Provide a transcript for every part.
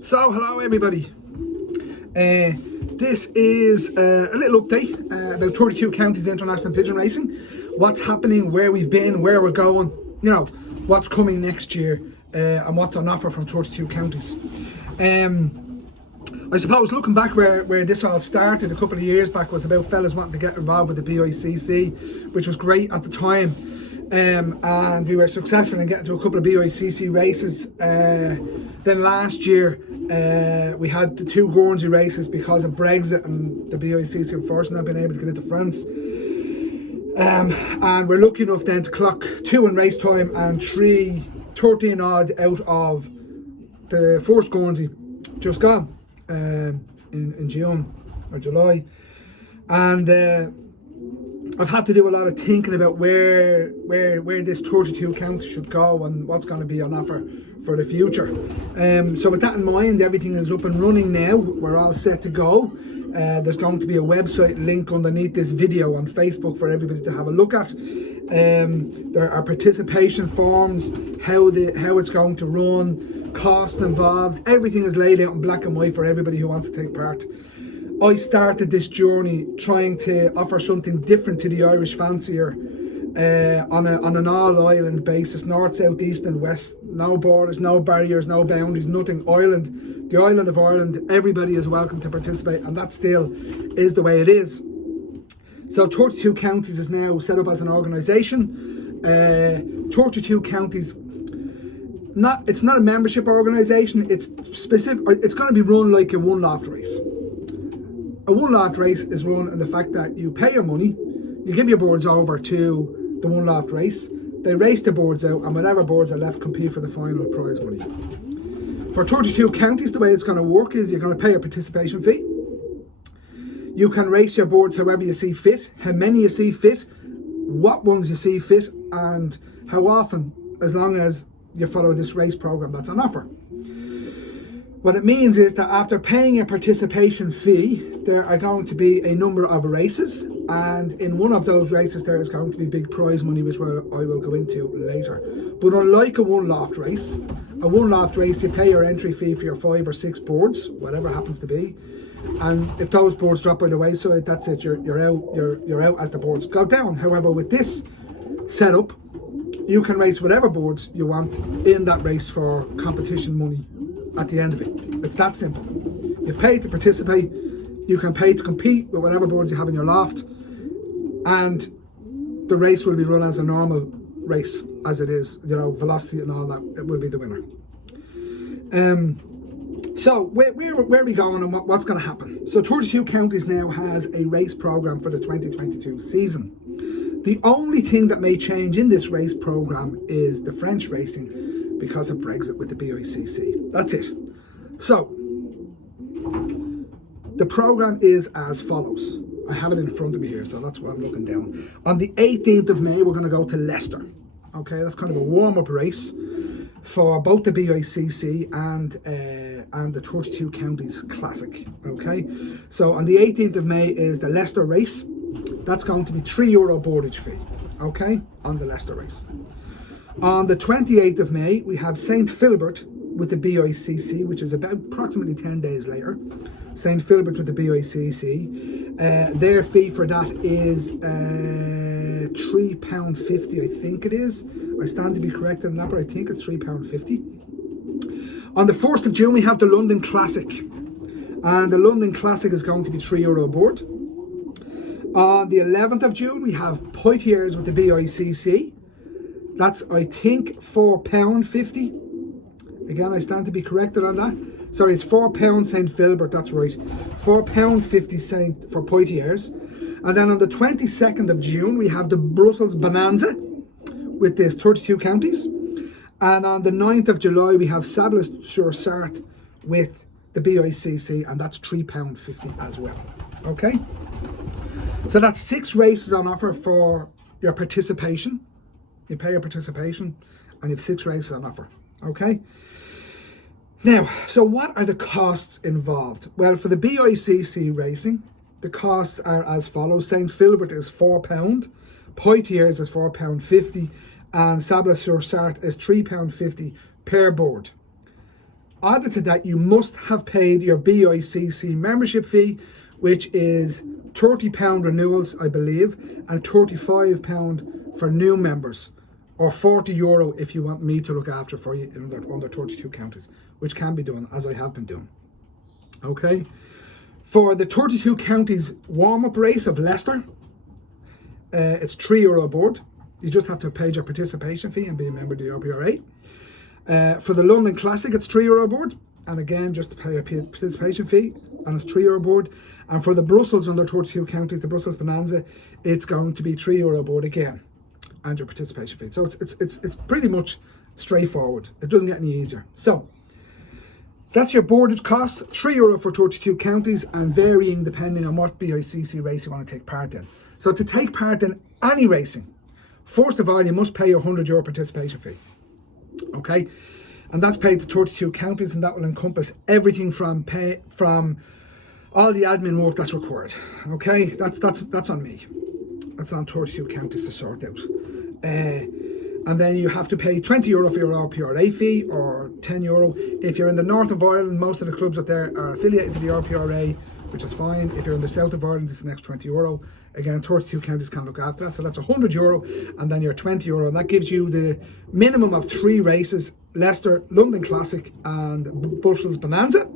So, hello everybody. This is a little update about 32 counties international pigeon racing. What's happening, where we've been, where we're going, you know, what's coming next year, and what's on offer from 32 counties. I suppose looking back where this all started a couple of years back was about fellas wanting to get involved with the BICC, which was great at the time. And we were successful in getting to a couple of BICC races. Then last year we had the two Guernsey races because of Brexit, and the BICC unfortunately not been able to get into France. And we're lucky enough then to clock 2 in race time and 13 odd out of the first Guernsey just gone in June or July. And I've had to do a lot of thinking about where this 32 county should go and what's going to be on offer for the future. So with that in mind, everything is up and running now. We're all set to go. There's going to be a website link underneath this video on Facebook for everybody to have a look at. There are participation forms, how it's going to run, costs involved. Everything is laid out in black and white for everybody who wants to take part. I started this journey trying to offer something different to the Irish fancier on an all-island basis, north, south, east and west. No borders, no barriers, no boundaries, nothing. Ireland, the island of Ireland, everybody is welcome to participate, and that still is the way it is. So 32 counties is now set up as an organisation. 32 counties, it's not a membership organisation, it's specific. It's going to be run like a one-loft race. A one-loft race is run in the fact that you pay your money, you give your boards over to the one-loft race, they race the boards out, and whatever boards are left compete for the final prize money. For 32 counties, the way it's going to work is you're going to pay a participation fee. You can race your boards however you see fit, how many you see fit, what ones you see fit, and how often, as long as you follow this race program that's on offer. What it means is that after paying a participation fee, there are going to be a number of races, and in one of those races there is going to be big prize money, which I will go into later. But unlike a one-loft race you pay your entry fee for your 5 or 6 boards, whatever happens to be, and if those boards drop by the wayside, that's it, you're out as the boards go down. However, with this setup, you can race whatever boards you want in that race for competition money at the end of it. It's that simple. You've paid to participate, you can pay to compete with whatever boards you have in your loft, and the race will be run as a normal race as it is, you know, velocity and all that. It will be the winner. So where are we going and what's going to happen? So 32 counties now has a race program for the 2022 season. The only thing that may change in this race program is the French racing because of Brexit with the BICC. That's it. So the program is as follows. I have it in front of me here, so that's what I'm looking down. On the 18th of May, we're going to go to Leicester. Okay, that's kind of a warm-up race for both the BICC and the 32 Counties Classic. Okay, so on the 18th of May is the Leicester race. That's going to be €3 boardage fee. Okay, on the Leicester race. On the 28th of May, we have St. Philbert with the BICC, which is about approximately 10 days later. St. Philbert with the BICC. Their fee for that is £3.50, I think it is. I stand to be corrected on that, but I think it's £3.50. On the 1st of June, we have the London Classic. And the London Classic is going to be €3 a board. On the 11th of June, we have Poitiers with the BICC. That's, I think, £4.50. Again, I stand to be corrected on that. Sorry, it's £4 St. Philbert, that's right. £4.50 for Poitiers. And then on the 22nd of June, we have the Brussels Bonanza with this 32 counties. And on the 9th of July, we have Sable-sur-Sarth with the BICC, and that's £3.50 as well. Okay? So that's 6 races on offer for your participation. You pay your participation, and you have 6 races on offer. Okay? Now, so what are the costs involved? Well, for the BICC racing, the costs are as follows. St. Philbert is £4, Poitiers is £4.50, and Sable-sur-Sarth is £3.50 per board. Added to that, you must have paid your BICC membership fee, which is £30 renewals, I believe, and £35 for new members, or €40 if you want me to look after for you under 32 counties, which can be done, as I have been doing. Okay, for the 32 counties warm-up race of Leicester, it's €3 a board. You just have to have paid your participation fee and be a member of the RPRA. For the London Classic, it's €3 a board, and again, just to pay a participation fee, and it's €3 a board. And for the Brussels under 32 counties, the Brussels Bonanza, it's going to be €3 a board again, and your participation fee. So it's pretty much straightforward. It doesn't get any easier. So that's your boardage cost, €3 for 32 counties, and varying depending on what BICC race you want to take part in. So to take part in any racing, first of all, you must pay your €100 participation fee. Okay, and that's paid to 32 counties, and that will encompass everything from all the admin work that's required. Okay, that's on me. That's on 32 counties to sort out. And then you have to pay €20 for your RPRA fee, or €10 if you're in the north of Ireland. Most of the clubs out there are affiliated to the RPRA, which is fine. If you're in the south of Ireland, it's an extra €20. Again, 32 counties can look after that, so that's €100, and then your €20, and that gives you the minimum of 3 races: Leicester, London Classic, and Brussels Bonanza.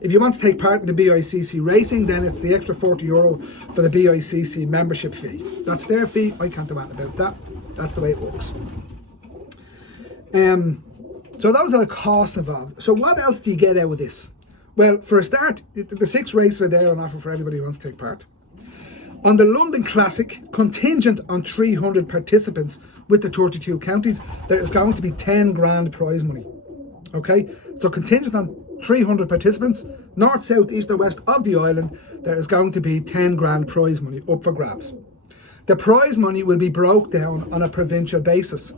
If you want to take part in the BICC racing, then it's the extra €40 for the BICC membership fee. That's their fee. I can't do anything about that. That's the way it works. So those are the costs involved. So what else do you get out of this? Well, for a start, the 6 races are there on offer for everybody who wants to take part. On the London Classic, contingent on 300 participants with the 32 counties, there is going to be 10 grand prize money. Okay, so contingent on 300 participants, north, south, east or west of the island, there is going to be 10 grand prize money up for grabs. The prize money will be broke down on a provincial basis,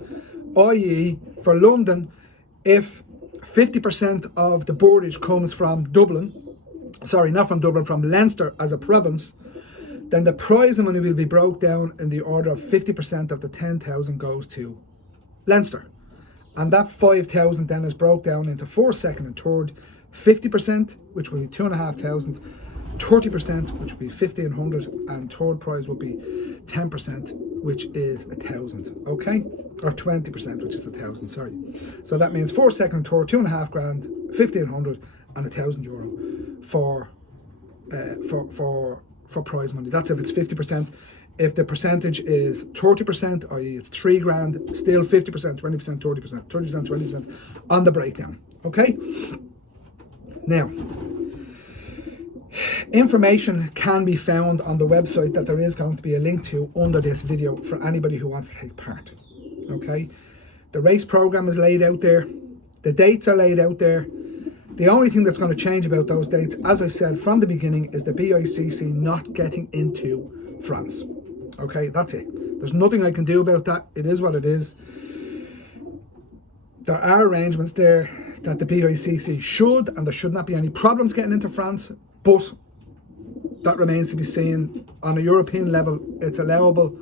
i.e. for London, if 50% of the boardage comes from from Leinster as a province, then the prize money will be broke down in the order of 50% of the 10,000 goes to Leinster. And that 5,000 then is broke down into 4th, 2nd and 3rd, 50%, which will be 2,500, 30%, which will be 1,500, and 3rd prize will be 10%, which is 1,000, okay? Or 20%, which is 1,000, sorry. So that means 4th, 2nd and 3rd, 2.5 grand, 1,500 and €1,000 for prize money. That's if it's 50%. If the percentage is 30%, i.e. it's 3 grand, still 50%, 20%, 30%, 30%, 20% on the breakdown. Okay? Now, information can be found on the website that there is going to be a link to under this video for anybody who wants to take part. Okay? The race program is laid out there. The dates are laid out there. The only thing that's going to change about those dates, as I said from the beginning, is the BICC not getting into France. Okay, that's it. There's nothing I can do about that. It is what it is. There are arrangements there that the BICC should, and there should not be any problems getting into France, but that remains to be seen. On a European level, it's allowable.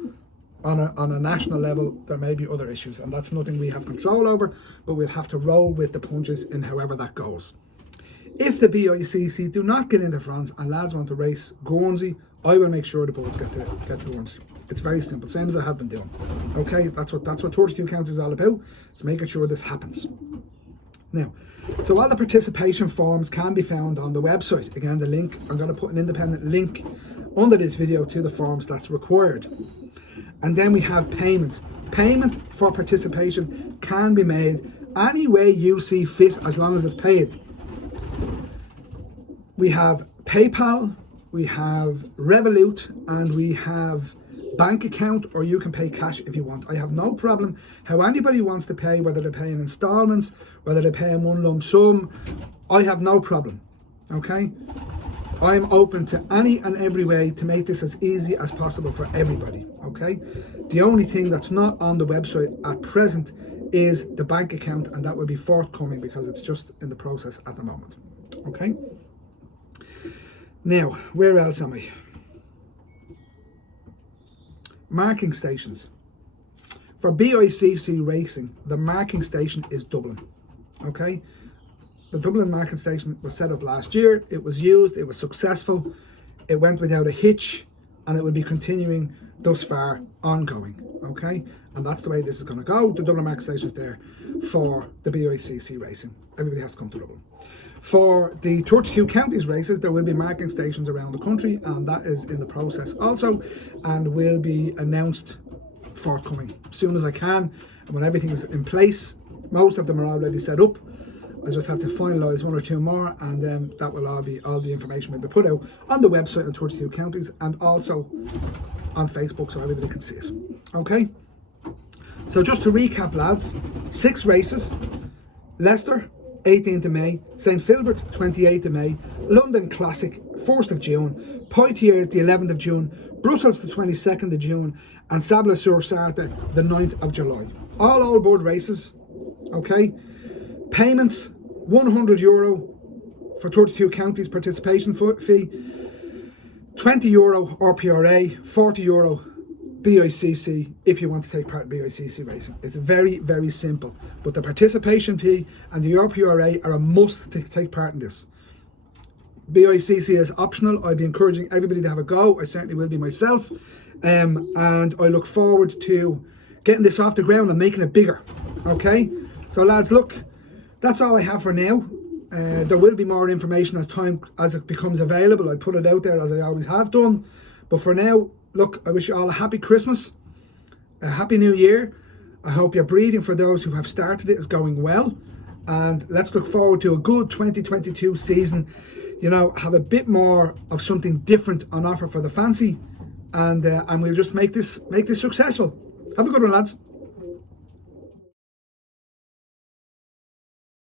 On a national level, there may be other issues, and that's nothing we have control over, but we'll have to roll with the punches in however that goes. If the BICC do not get into France and lads want to race Guernsey, I will make sure the boards get to Guernsey. It's very simple, same as I have been doing. Okay, that's what 32 counties is all about. It's making sure this happens. Now, so all the participation forms can be found on the website. Again, the link, I'm going to put an independent link under this video to the forms that's required. And then we have payments. Payment for participation can be made any way you see fit as long as it's paid. We have PayPal, we have Revolut, and we have bank account, or you can pay cash if you want. I have no problem how anybody wants to pay, whether they're paying installments, whether they're paying one lump sum. I have no problem, okay? I'm open to any and every way to make this as easy as possible for everybody, okay? The only thing that's not on the website at present is the bank account, and that will be forthcoming because it's just in the process at the moment, okay? Now, where else am I? Marking stations. For BICC racing, the marking station is Dublin, okay? the Dublin market station was set up last year. It was used, it was successful, it went without a hitch, and it will be continuing thus far ongoing, okay? And that's the way this is going to go. The Dublin market station is there for the BICC racing. Everybody has to come to Dublin. For the 32 counties races, there will be marking stations around the country, and that is in the process also, and will be announced forthcoming as soon as I can. And when everything is in place, most of them are already set up. I just have to finalise one or two more, and then that will all the information will be put out on the website of 32 counties and also on Facebook so everybody can see it. Okay? So just to recap, lads, 6 races: Leicester, 18th of May, St Philbert, 28th of May, London Classic, 1st of June, Poitiers, the 11th of June, Brussels, the 22nd of June, and Sable-sur-Sarth, the 9th of July. All board races, okay? Payments, €100 for 32 counties participation fee, €20 RPRA, €40 BICC if you want to take part in BICC racing. It's very, very simple. But the participation fee and the RPRA are a must to take part in this. BICC is optional. I'd be encouraging everybody to have a go. I certainly will be myself. And I look forward to getting this off the ground and making it bigger. Okay? So lads, look, that's all I have for now. There will be more information as it becomes available. I put it out there as I always have done. But for now, look, I wish you all a happy Christmas, a happy New Year. I hope your breeding for those who have started it is going well. And let's look forward to a good 2022 season. You know, have a bit more of something different on offer for the fancy. And we'll just make this successful. Have a good one, lads.